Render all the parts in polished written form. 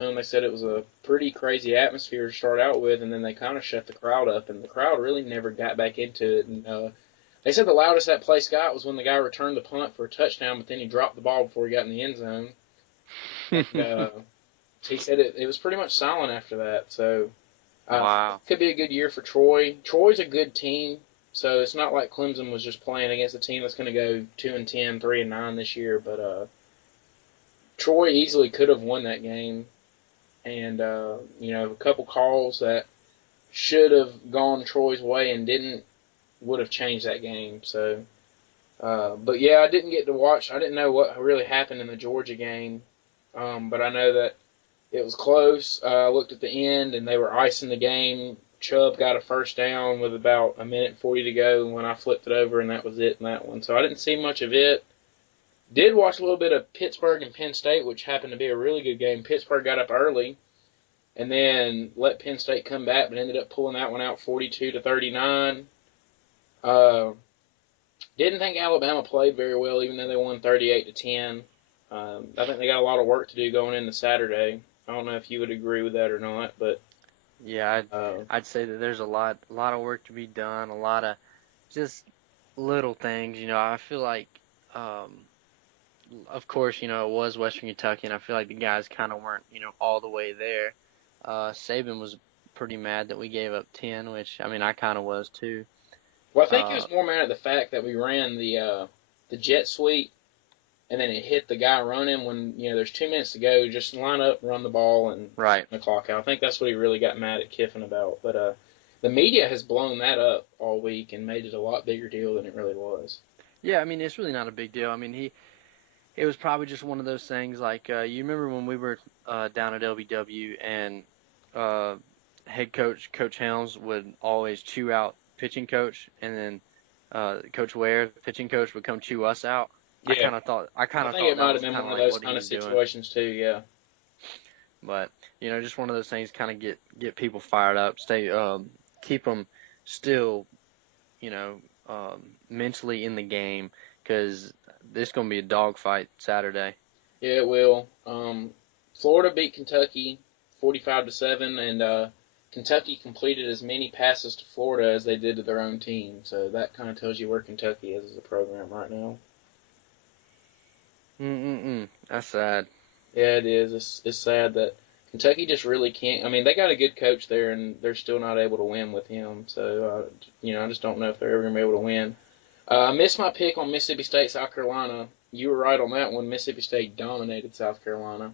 They said it was a pretty crazy atmosphere to start out with, and then they kind of shut the crowd up, and the crowd really never got back into it. And they said the loudest that place got was when the guy returned the punt for a touchdown, but then he dropped the ball before he got in the end zone. And he said it was pretty much silent after that. So Wow. could be a good year for Troy. Troy's a good team, so it's not like Clemson was just playing against a team that's going to go 2-10, 3-9 this year. But Troy easily could have won that game, and a couple calls that should have gone Troy's way and didn't would have changed that game. So, but yeah, I didn't get to watch. I didn't know what really happened in the Georgia game, but I know that it was close. I looked at the end, and they were icing the game. Chubb got a first down with about a minute and 40 to go when I flipped it over, and that was it in that one. So I didn't see much of it. Did watch a little bit of Pittsburgh and Penn State, which happened to be a really good game. Pittsburgh got up early and then let Penn State come back, but ended up pulling that one out 42-39. Uh, didn't think Alabama played very well, even though they won 38-10. I think they got a lot of work to do going into Saturday. I don't know if you would agree with that or not, but Yeah, I'd, uh, I'd say that there's a lot of work to be done, a lot of just little things. I feel like, um, of course, it was Western Kentucky, and I feel like the guys kind of weren't, all the way there. Saban was pretty mad that we gave up 10, which, I mean, I kind of was too. well, I think he Uh, was more mad at the fact that we ran the jet sweep and then it hit the guy running when there's 2 minutes to go. Just line up, run the ball, and right. the clock out. I think that's what he really got mad at Kiffin about. But the media has blown that up all week and made it a lot bigger deal than it really was. Yeah, I mean, it's really not a big deal. I mean, it was probably just one of those things like, you remember when we were down at LBW and uh, head coach, Coach Helms, would always chew out pitching coach, and then Coach Ware, the pitching coach, would come chew us out. I Yeah, kind of thought I kind I of think thought it that might have was been kind one of of like those what he kind of was doing. situations too. Yeah, But just one of those things kind of get people fired up, stay keep them still, you know, mentally in the game because this is gonna be a dogfight Saturday. yeah, it will. Florida beat Kentucky 45-7, and Kentucky completed as many passes to Florida as they did to their own team. So that kind of tells you where Kentucky is as a program right now. That's sad. Yeah, it is. It's sad that Kentucky just really can't. I mean, they got a good coach there, and they're still not able to win with him. So, I just don't know if they're ever going to be able to win. I missed my pick on Mississippi State, South Carolina. You were right on that one. Mississippi State dominated South Carolina.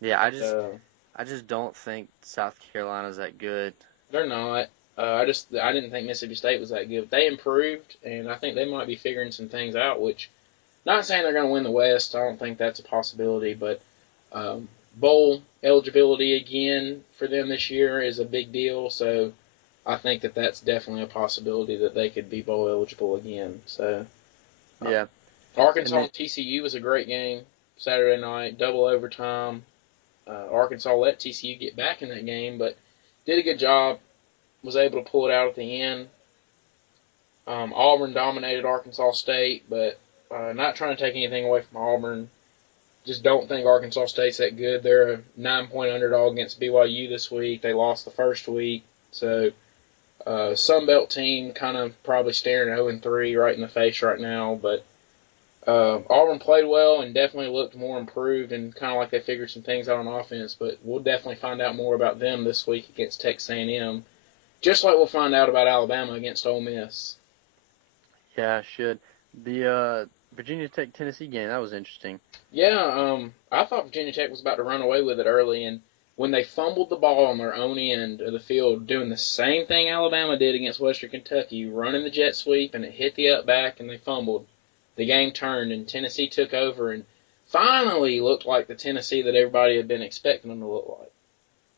Yeah, Uh, I just don't think South Carolina's that good. they're not. I didn't think Mississippi State was that good. They improved, and I think they might be figuring some things out. Which, not saying they're going to win the West. I don't think that's a possibility, but bowl eligibility again for them this year is a big deal. So I think that that's definitely a possibility that they could be bowl eligible again. So uh, Yeah, and Arkansas then and TCU was a great game Saturday night, double overtime. Arkansas let TCU get back in that game, but did a good job. Was able to pull it out at the end. Auburn dominated Arkansas State, but not trying to take anything away from Auburn. Just don't think Arkansas State's that good. They're a 9-point underdog against BYU this week. They lost the first week. So, Sun Belt team kind of probably staring 0-3 right in the face right now. But Auburn played well and definitely looked more improved and kind of like they figured some things out on offense. But we'll definitely find out more about them this week against Texas A&M, just like we'll find out about Alabama against Ole Miss. yeah, should the Virginia Tech Tennessee game that was interesting. Yeah, I thought Virginia Tech was about to run away with it early, and when they fumbled the ball on their own end of the field, doing the same thing Alabama did against Western Kentucky, running the jet sweep, and it hit the up back, and they fumbled. The game turned, and Tennessee took over, and finally looked like the Tennessee that everybody had been expecting them to look like.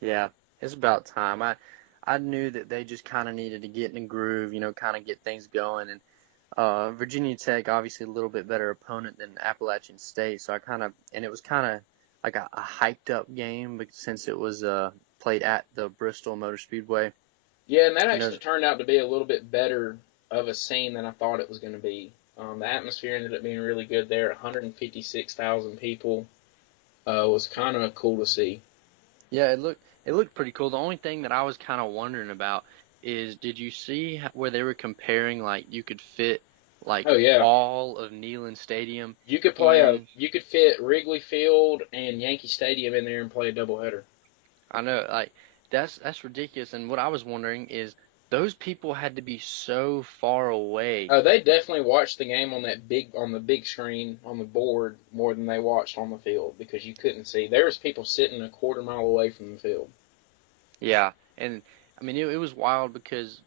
Yeah, it's about time. I knew that they just kind of needed to get in a groove, kind of get things going. And Virginia Tech, obviously a little bit better opponent than Appalachian State, so and it was kind of like a hyped up game since it was played at the Bristol Motor Speedway. Yeah, and that You know, actually turned out to be a little bit better of a scene than I thought it was going to be. The atmosphere ended up being really good there. 156,000 people was kind of cool to see. Yeah, it looked pretty cool. The only thing that I was kind of wondering about is, did you see where they were comparing, like, you could fit like Oh yeah, all of Neyland Stadium in? you could fit Wrigley Field and Yankee Stadium in there and play a doubleheader. I know, like, that's ridiculous. And what I was wondering is, those people had to be so far away. Oh, they definitely watched the game on the big screen on the board more than they watched on the field because you couldn't see. There was people sitting a quarter mile away from the field. Yeah, and I mean, it was wild because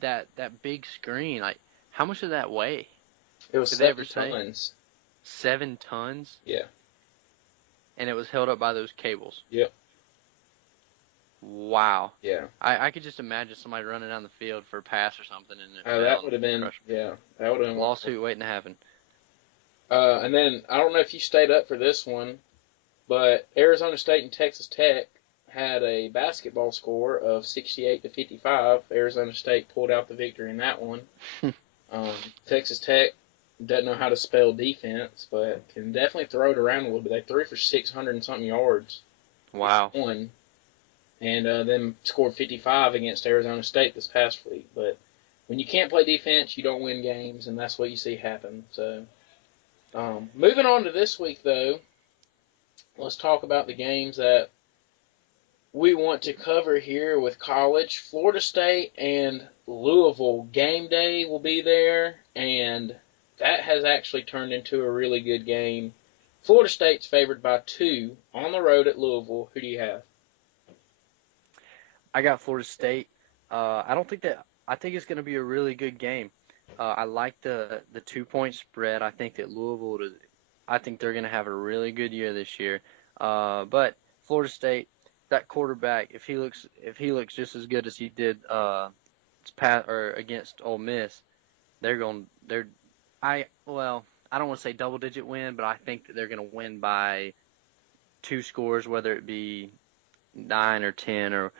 that big screen, like, how much did that weigh? It was Did they ever 7 say? tons. 7 tons, Yeah. and it was held up by those cables. Yep. Wow. Yeah. I could just imagine somebody running down the field for a pass or something and it Oh, fell that and would have been crushed yeah. That would have them. been wild. Lawsuit waiting to happen. And then I don't know if you stayed up for this one, but Arizona State and Texas Tech had a basketball score of 68-55. Arizona State pulled out the victory in that one. Texas Tech doesn't know how to spell defense, but can definitely throw it around a little bit. They threw for 600 and something yards, which Wow. won, and then scored 55 against Arizona State this past week. But when you can't play defense, you don't win games, and that's what you see happen. So, moving on to this week, though, let's talk about the games that we want to cover here with college. Florida State and Louisville game day will be there, and that has actually turned into a really good game. Florida State's favored by 2 on the road at Louisville. Who do you have? I got Florida State. I don't think that. I think it's going to be a really good game. I like the 2 point spread. I think that Louisville. I think they're going to have a really good year this year. But Florida State, that quarterback, if he looks just as good as he did or against Ole Miss, they're I don't want to say double digit win, but I think that they're going to win by 2 scores, whether it be 9 or 10 or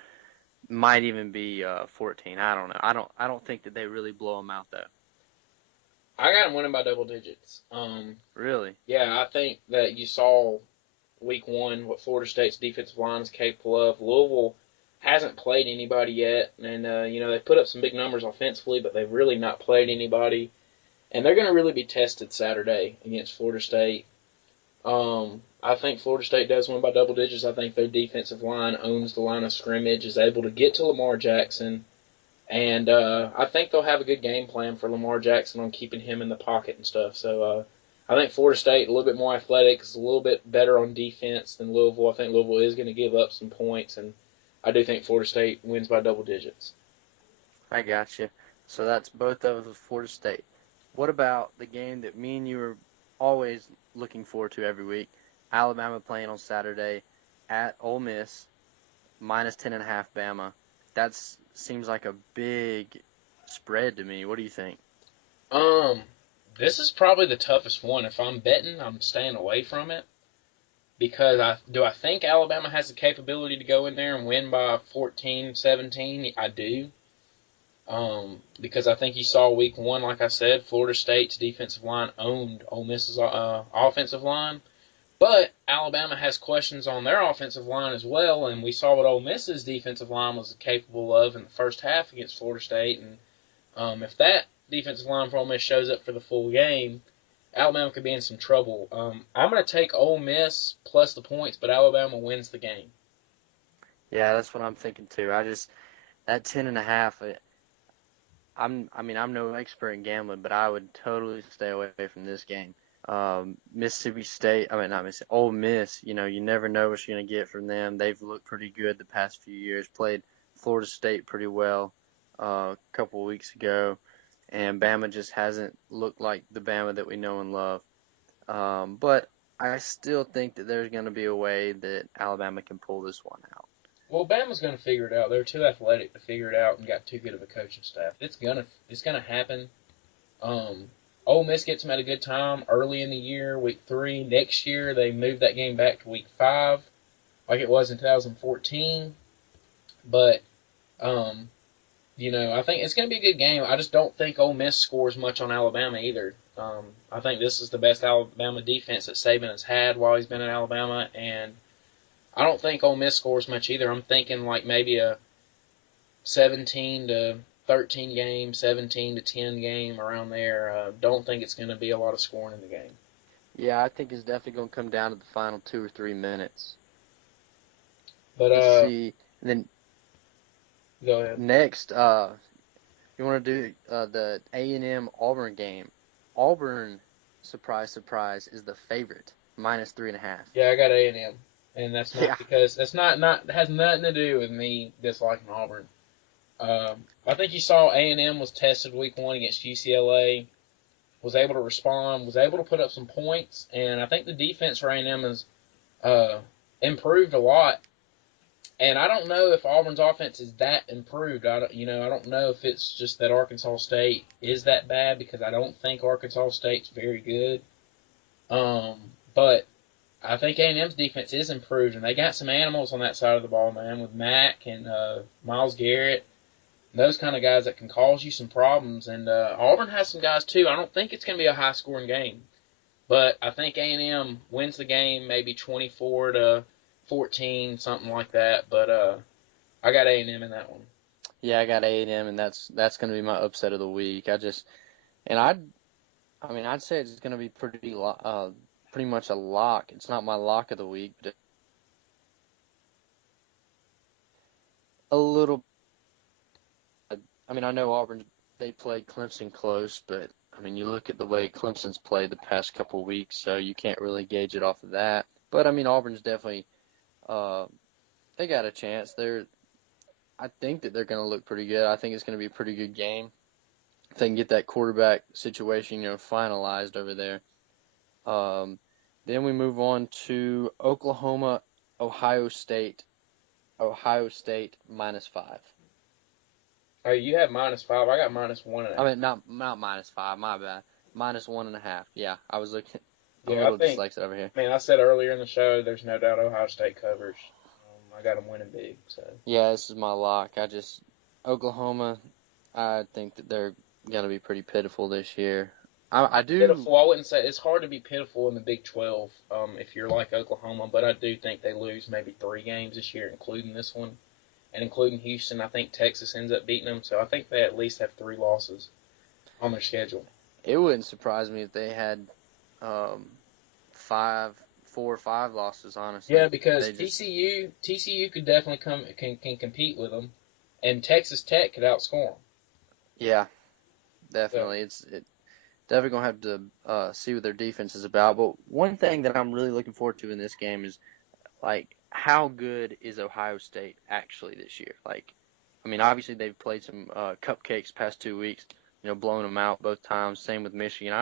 might even be 14. I don't know. I don't think that they really blow them out though. I got them winning by double digits. Really? Yeah, I think that you saw week one what Florida State's defensive line is capable of. Louisville hasn't played anybody yet, and they put up some big numbers offensively, but they've really not played anybody. And they're going to really be tested Saturday against Florida State. I think Florida State does win by double digits. I think their defensive line owns the line of scrimmage, is able to get to Lamar Jackson, and I think they'll have a good game plan for Lamar Jackson on keeping him in the pocket and stuff. So I think Florida State a little bit more athletic, is a little bit better on defense than Louisville. I think Louisville is going to give up some points, and I do think Florida State wins by double digits. I got you. So that's both of us with Florida State. What about the game that me and you are always looking forward to every week? Alabama playing on Saturday at Ole Miss, minus 10.5 Bama. That seems like a big spread to me. What do you think? Um, this is probably the toughest one. If I'm betting, I'm staying away from it because I think Alabama has the capability to go in there and win by 14, 17. I do. Because I think you saw week one, like I said, Florida State's defensive line owned Ole Miss's offensive line. But Alabama has questions on their offensive line as well, and we saw what Ole Miss's defensive line was capable of in the first half against Florida State. And if that defensive line for Ole Miss shows up for the full game, Alabama could be in some trouble. I'm going to take Ole Miss plus the points, but Alabama wins the game. Yeah, that's what I'm thinking too. That 10.5. I'm no expert in gambling, but I would totally stay away from this game. Mississippi State, I mean not Mississippi, Ole Miss. You never know what you're gonna get from them. They've looked pretty good the past few years. Played Florida State pretty well a couple of weeks ago, and Bama just hasn't looked like the Bama that we know and love. But I still think that there's gonna be a way that Alabama can pull this one out. Well, Bama's going to figure it out. They're too athletic to figure it out and got too good of a coaching staff. It's gonna happen. Ole Miss gets them at a good time early in the year, week 3. Next year, they move that game back to week 5, like it was in 2014. But, I think it's going to be a good game. I just don't think Ole Miss scores much on Alabama either. I think this is the best Alabama defense that Saban has had while he's been in Alabama, and I don't think Ole Miss scores much either. I'm thinking like maybe a 17 to 13 game, 17 to 10 game around there. Don't think it's going to be a lot of scoring in the game. Yeah, I think it's definitely going to come down to the final 2 or 3 minutes. But Let's see. And then go ahead. next, you want to do the A&M Auburn game. Auburn, surprise, surprise, is the favorite, -3.5. Yeah, I got A&M, and that's not Yeah, because that's not has nothing to do with me disliking Auburn. I think you saw A&M was tested week 1 against UCLA, was able to respond, was able to put up some points, and I think the defense for A&M has uh, improved a lot. And I don't know if Auburn's offense is that improved. I don't know if it's just that Arkansas State is that bad because I don't think Arkansas State's very good. But I think A&M's defense is improved, and they got some animals on that side of the ball, man, with Mack and Myles Garrett, those kind of guys that can cause you some problems. And Auburn has some guys too. I don't think it's going to be a high-scoring game, but I think A&M wins the game, maybe 24-14, something like that. But I got A&M in that one. yeah, I got A&M, and that's going to be my upset of the week. I'd say it's going to be pretty much a lock. It's not my lock of the week, but a little. I know Auburn, they played Clemson close, but you look at the way Clemson's played the past couple of weeks, so you can't really gauge it off of that. But Auburn's definitely, uh, they got a chance. I think that they're going to look pretty good. I think it's going to be a pretty good game if they can get that quarterback situation, finalized over there. Then we move on to Oklahoma, Ohio State. Ohio State -5. Oh, you have -5. I got -1.5. Not -5. My bad. -1.5. Yeah, I was looking. I'm a Yeah, I little think. dyslexic over here. Man, I said earlier in the show, there's no doubt Ohio State covers. I got them winning big. So Yeah, this is my lock. Oklahoma. I think that they're gonna be pretty pitiful this year. I do. pitiful. I wouldn't say it's hard to be pitiful in the Big 12 if you're like Oklahoma, but I do think they lose maybe 3 games this year, including this one and including Houston. I think Texas ends up beating them, so I think they at least have 3 losses on their schedule. It wouldn't surprise me if they had um, 4 or 5 losses. Yeah, Honestly, because they just. TCU could definitely can compete with them, and Texas Tech could outscore them. Yeah, So definitely. It definitely gonna have to see what their defense is about. But one thing that I'm really looking forward to in this game is how good is Ohio State actually this year? Obviously they've played some cupcakes past 2 weeks, blowing them out both times. Same with Michigan.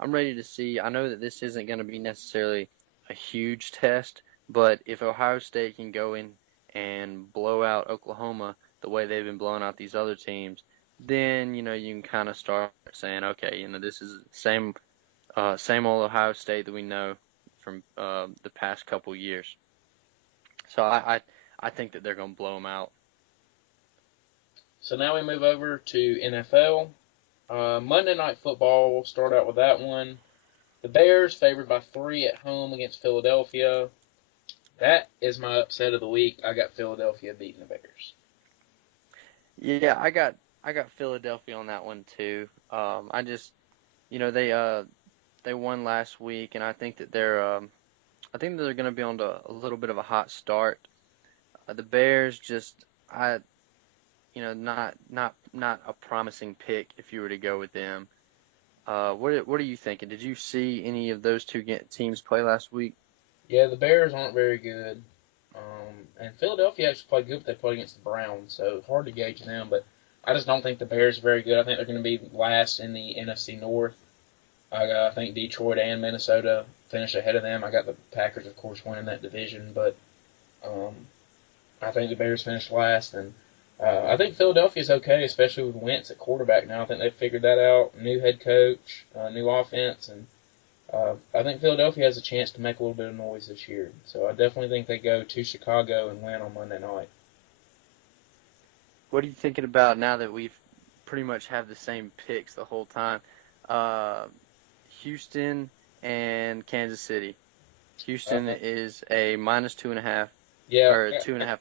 I'm ready to see. I know that this isn't going to be necessarily a huge test, but if Ohio State can go in and blow out Oklahoma the way they've been blowing out these other teams, then you can kind of start saying, okay, this is same old Ohio State that we know from the past couple years. So I think that they're going to blow them out. so now we move over to NFL. Monday Night Football. We'll start out with that one. The Bears favored by 3 at home against Philadelphia. That is my upset of the week. I got Philadelphia beating the Bears. Yeah, I got Philadelphia on that one too. I just they won last week, and I think that they're going to be on to a little bit of a hot start. The Bears just not a promising pick if you were to go with them. What are you thinking? Did you see any of those two teams play last week? Yeah, the Bears aren't very good. And Philadelphia actually played good, but they played against the Browns, so hard to gauge them. But I just don't think the Bears are very good. I think they're going to be last in the NFC North. I think Detroit and Minnesota finish ahead of them. I got the Packers, of course, winning that division, but um, I think the Bears finish last, and I think Philadelphia's okay, especially with Wentz at quarterback now. I think they've figured that out. New head coach, new offense, and I think Philadelphia has a chance to make a little bit of noise this year. So I definitely think they go to Chicago and win on Monday night. What are you thinking about now that we've pretty much have the same picks the whole time? Uh, Houston and Kansas City. Houston Uh, is a -2.5. Yeah, or 2.5